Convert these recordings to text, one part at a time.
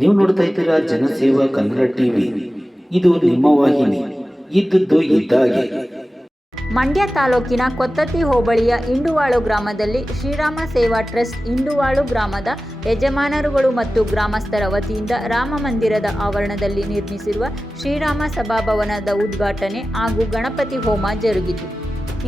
ನೀವು ನೋಡ್ತಾ ಇದ್ದೀರಾ ಜನಸೇವಾ ಕನ್ನಡ ಟಿವಿ. ಇದು ನಿಮ್ಮ ವಾಹಿನಿ. ಇದ್ದದ್ದು ಇದ್ದಾಗೆ. ಮಂಡ್ಯ ತಾಲೂಕಿನ ಕೊತ್ತತ್ತಿ ಹೋಬಳಿಯ ಇಂಡುವಾಳು ಗ್ರಾಮದಲ್ಲಿ ಶ್ರೀರಾಮ ಸೇವಾ ಟ್ರಸ್ಟ್ ಇಂಡುವಾಳು ಗ್ರಾಮದ ಯಜಮಾನರುಗಳು ಮತ್ತು ಗ್ರಾಮಸ್ಥರ ವತಿಯಿಂದ ರಾಮ ಮಂದಿರದ ಆವರಣದಲ್ಲಿ ನಿರ್ಮಿಸಿರುವ ಶ್ರೀರಾಮ ಸಭಾಭವನದ ಉದ್ಘಾಟನೆ ಹಾಗೂ ಗಣಪತಿ ಹೋಮ ಜರುಗಿತು.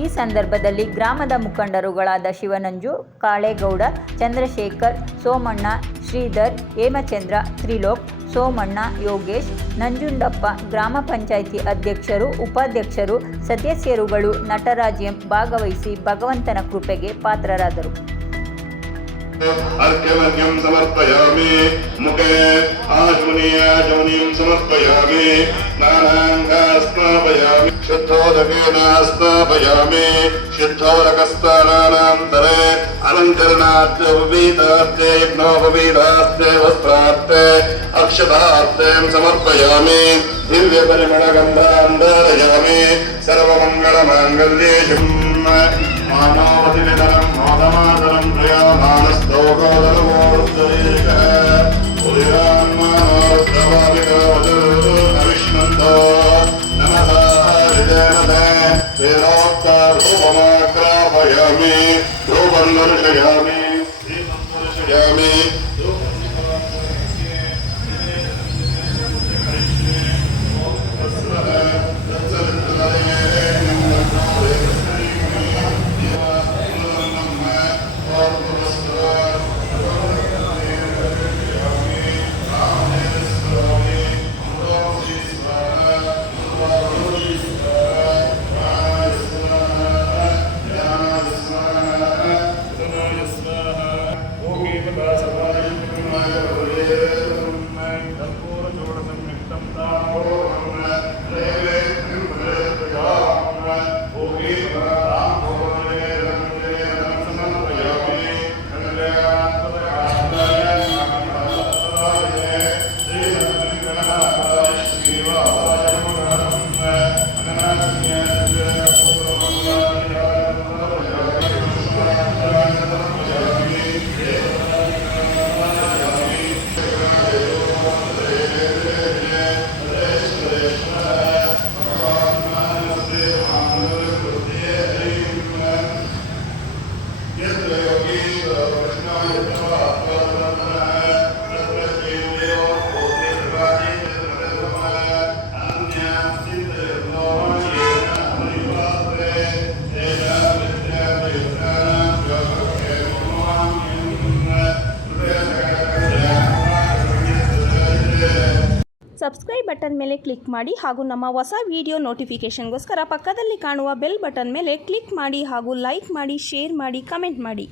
ಈ ಸಂದರ್ಭದಲ್ಲಿ ಗ್ರಾಮದ ಮುಖಂಡರುಗಳಾದ ಶಿವನಂಜು, ಕಾಳೇಗೌಡ, ಚಂದ್ರಶೇಖರ್, ಸೋಮಣ್ಣ, ಶ್ರೀಧರ್, ಹೇಮಚಂದ್ರ, ತ್ರಿಲೋಕ್, ಸೋಮಣ್ಣ, ಯೋಗೇಶ್, ನಂಜುಂಡಪ್ಪ, ಗ್ರಾಮ ಪಂಚಾಯಿತಿ ಅಧ್ಯಕ್ಷರು, ಉಪಾಧ್ಯಕ್ಷರು, ಸದಸ್ಯರುಗಳು, ನಟರಾಜ್ ಎಂ ಭಾಗವಹಿಸಿ ಭಗವಂತನ ಕೃಪೆಗೆ ಪಾತ್ರರಾದರು. अर्घ्यमर्घ्यं समर्पयामि मुखे आचमनीयाचमनीं समर्पयामि स्नानाङ्गास्नापयामि शुद्धोदकेन स्नापयामि शुद्धोदकस्नानान्तरे अलङ्करणार्थे उपवीतार्थे यज्ञोपवीतार्थे वस्त्रार्थे अक्षतार्थे समर्पयामि दिव्यपरिमलगन्धान् धारयामि सर्वमङ्गलमाङ्गल्ये मानवतिनिधनं मोदमातरं प्रयामानस्तोकोदरमोर्धरेकः उदिरान्मानोर्धवामिकावदुर्विष्णन्तो नमः हरिजनते वेदोक्तारूपमाक्रापयामि ध्रुवं दर्शयामि दीपं दर्शयामि ಸಬ್ಸ್ಕ್ರೈಬ್ ಬಟನ್ ಮೇಲೆ ಕ್ಲಿಕ್ ಮಾಡಿ ಹಾಗೂ ನಮ್ಮ ಹೊಸ ವಿಡಿಯೋ ನೋಟಿಫಿಕೇಷನ್ಗೋಸ್ಕರ ಪಕ್ಕದಲ್ಲಿ ಕಾಣುವ ಬೆಲ್ ಬಟನ್ ಮೇಲೆ ಕ್ಲಿಕ್ ಮಾಡಿ ಹಾಗೂ ಲೈಕ್ ಮಾಡಿ, ಶೇರ್ ಮಾಡಿ, ಕಮೆಂಟ್ ಮಾಡಿ.